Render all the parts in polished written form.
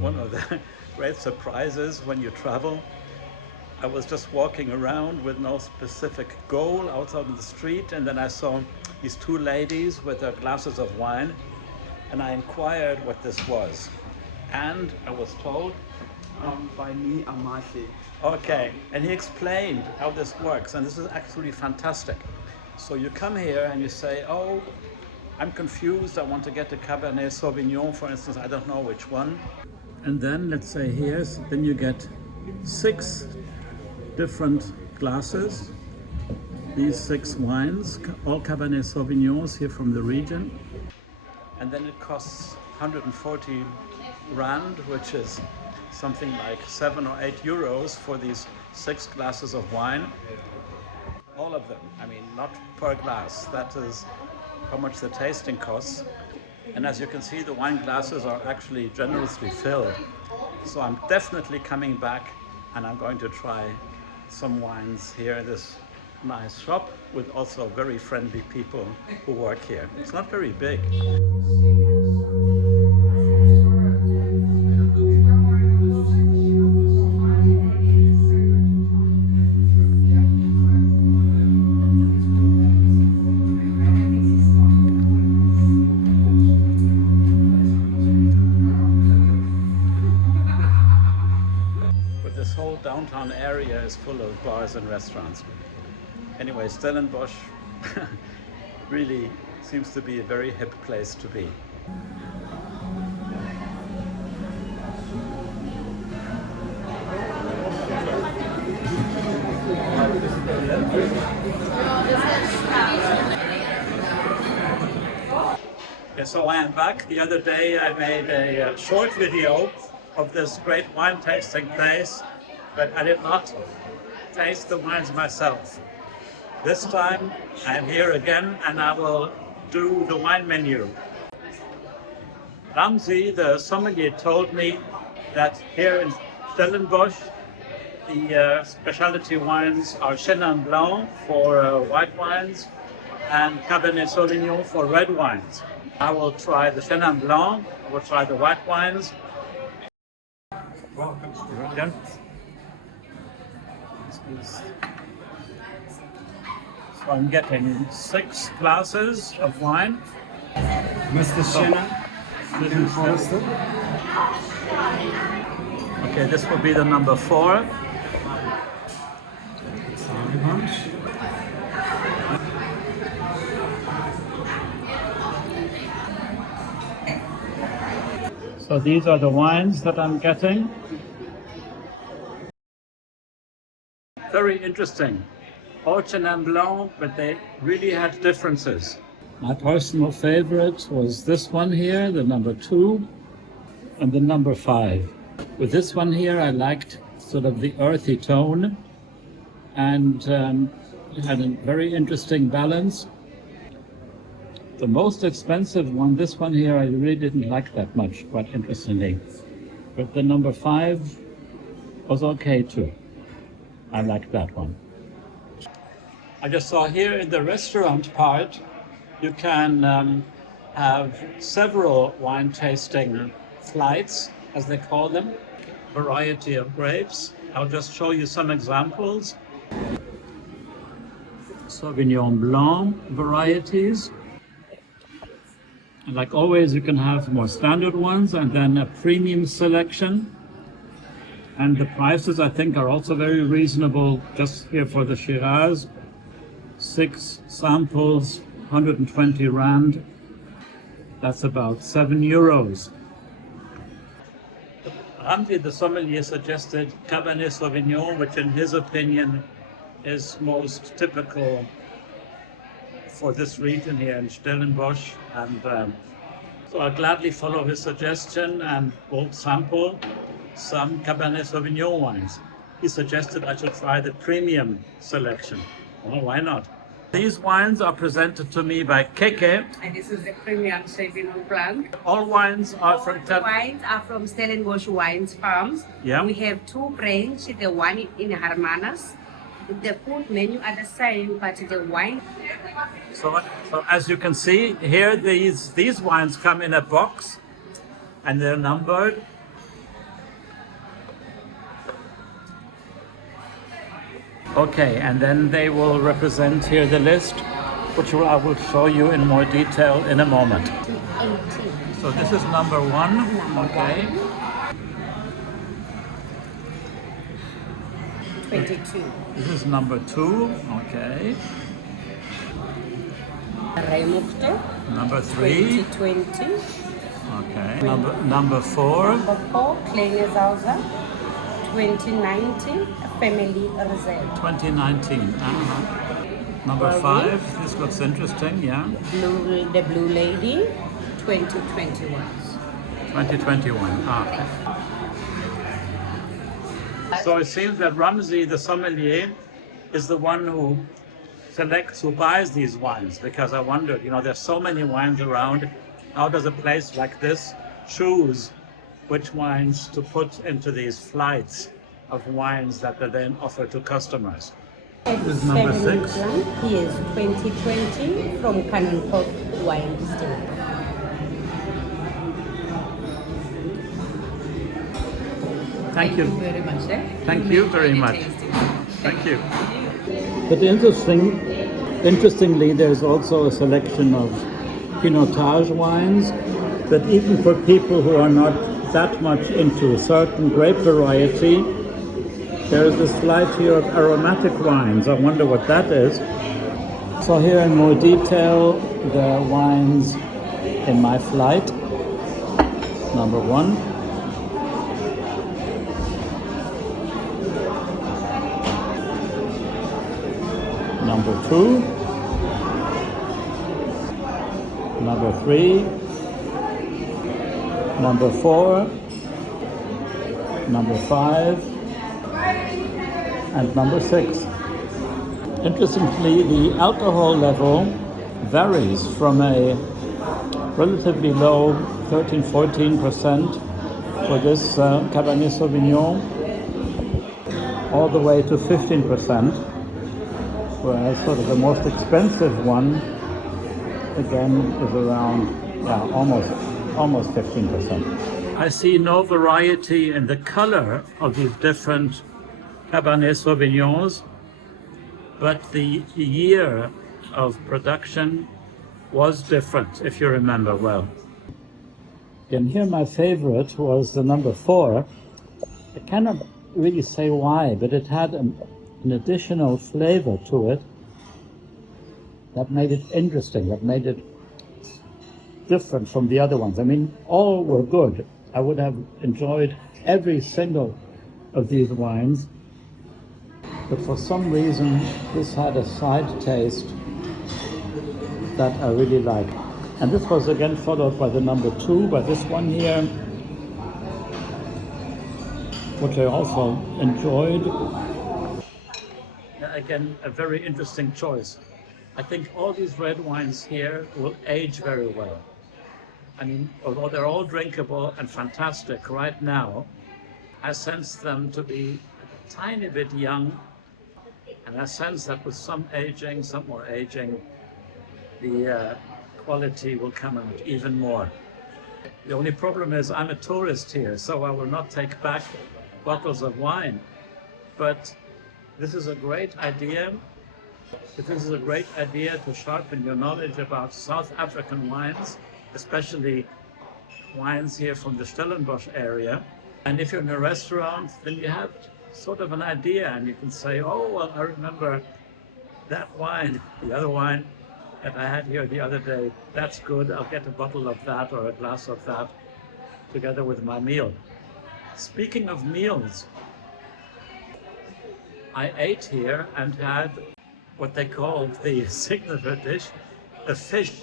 one of the great surprises when you travel. I was just walking around with no specific goal outside in the street, and then I saw these two ladies with their glasses of wine, and I inquired what this was. And I was told, by me, Amashi. okay, and he explained how this works, and this is actually fantastic. So you come here and you say, oh, I'm confused, I want to get a Cabernet Sauvignon, for instance, I don't know which one. And then let's say then you get 6 different glasses, these 6 wines, all Cabernet Sauvignons here from the region. And then it costs 140 Rand, which is something like 7 or 8 euros for these 6 glasses of wine. All of them, I mean, not per glass. That is how much the tasting costs. And as you can see, the wine glasses are actually generously filled. So I'm definitely coming back, and I'm going to try some wines here in this nice shop with also very friendly people who work here. It's not very big. This whole downtown area is full of bars and restaurants. Anyway, Stellenbosch really seems to be a very hip place to be. Yeah, so I am back. The other day I made a short video of this great wine tasting place, but I did not taste the wines myself. This time I'm here again, and I will do the wine menu. Ramzy, the sommelier, told me that here in Stellenbosch the specialty wines are Chenin Blanc for white wines and Cabernet Sauvignon for red wines. I will try the Chenin Blanc, I will try the white wines. Welcome. So I'm getting 6 glasses of wine. Mr. Chenin, okay, this will be the number 4. So these are the wines that I'm getting. Very interesting. All Chenin Blanc, but they really had differences. My personal favorite was this one here, the number 2, and the number 5. With this one here, I liked sort of the earthy tone, and it had a very interesting balance. The most expensive one, this one here, I really didn't like that much, quite interestingly. But the number 5 was okay too. I liked that one. I just saw here in the restaurant part, you can have several wine tasting flights, as they call them, variety of grapes. I'll just show you some examples. Sauvignon Blanc varieties. And like always, you can have more standard ones and then a premium selection. And the prices, I think, are also very reasonable. Just here for the Shiraz, 6 samples, 120 Rand. That's about 7 euros. Ramzy, the sommelier, suggested Cabernet Sauvignon, which in his opinion is most typical for this region here in Stellenbosch. And so I'll gladly follow his suggestion and will sample some Cabernet Sauvignon wines. He suggested I should try the premium selection. Well, why not? These wines are presented to me by Keke. And this is the premium Chenin Blanc. All wines are from wines are from Stellenbosch Wines Farms. Yeah. We have 2 branches, the one in Hermanus. The food menu are the same, but the wine. So as you can see here, these wines come in a box and they're numbered. Okay, and then they will represent here the list, which I will show you in more detail in a moment. 18. So this is number one, okay. 22. This is number two, okay. Remukte. Number three, 2020. okay. Number four, Number 4, Kleine Zauser. 2019, Family Reserve. 2019. Number Well, five, this looks interesting, yeah. The Blue Lady, 2021. 2021. Okay. So it seems that Ramzy, the sommelier, is the one who selects, who buys these wines, because I wondered, you know, there's so many wines around. How does a place like this choose which wines to put into these flights of wines that they then offer to customers? This is number Chenin 6. Blanc, yes, 2020 from Canon Wine Distillery. Thank you. Very much. Thank you very much. Thank you. But interestingly, there's also a selection of Pinotage wines, but even for people who are not that much into a certain grape variety, there is this flight here of aromatic wines. I wonder what that is. So here in more detail, the wines in my flight. Number one. Number two. Number three. Number four. Number five. And number 6. Interestingly, the alcohol level varies from a relatively low 13-14% for this Cabernet Sauvignon all the way to 15%, whereas sort of the most expensive one again is around almost 15%. I see no variety in the color of these different Cabernet Sauvignons, but the year of production was different, if you remember well. And here my favorite was the number 4. I cannot really say why, but it had an additional flavor to it that made it interesting, that made it different from the other ones. I mean, all were good. I would have enjoyed every single of these wines, but for some reason this had a side taste that I really like. And this was again followed by the number 2, by this one here, which I also enjoyed. Again, a very interesting choice. I think all these red wines here will age very well. I mean, although they're all drinkable and fantastic right now, I sense them to be a tiny bit young. And I sense that with some more aging, the quality will come out even more. The only problem is I'm a tourist here, so I will not take back bottles of wine. But this is a great idea. This is a great idea to sharpen your knowledge about South African wines, especially wines here from the Stellenbosch area. And if you're in a restaurant, then you have sort of an idea, and you can say, oh, well, I remember that wine, the other wine that I had here the other day. That's good. I'll get a bottle of that or a glass of that together with my meal. Speaking of meals, I ate here and had what they called the signature dish, a fish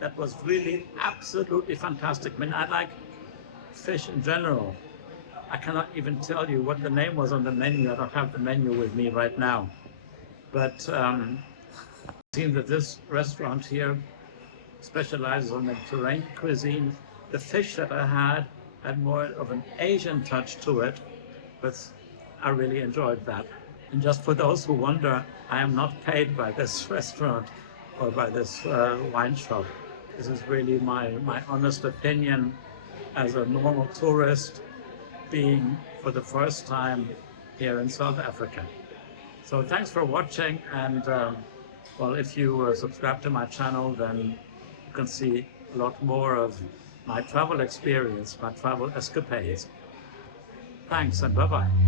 that was really absolutely fantastic. I mean, I like fish in general. I cannot even tell you what the name was on the menu. I don't have the menu with me right now. But it seems that this restaurant here specializes on Mediterranean cuisine. The fish that I had more of an Asian touch to it, but I really enjoyed that. And just for those who wonder, I am not paid by this restaurant or by this wine shop. This is really my honest opinion as a normal tourist being for the first time here in South Africa. So thanks for watching, and well, if you subscribe to my channel, then you can see a lot more of my travel experience, my travel escapades. Thanks, and bye-bye.